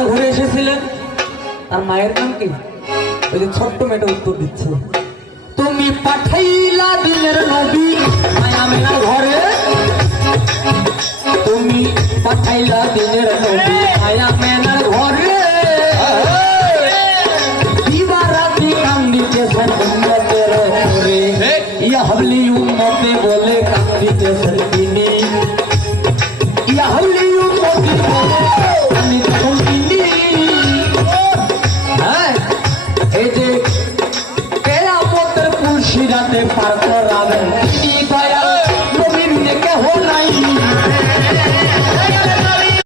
কার ঘরে এসেছিলেন? তার মায়ের নাম কি? ওই যে ছোট্ট মেয়েটা উত্তর দিচ্ছে, তুমি পাঠাইলা দিনের নবী মায়া মেনার ঘরে, তুমি পাঠাইলা দিনের নবী মায়া মেনার ঘরে, দিবারাতি কান্দিতেছেন উম্মতের ঘরে, ইয়া হাবলি উম্মতে বলে কান্দিতেছেন তিনি, ইয়া হাবলি উম্মতে বলে কান্দিতেছেন তিনি। হ্যাঁ, এই যে কেয়ামতের পুলসিরাতে পার করাবেন তিনি।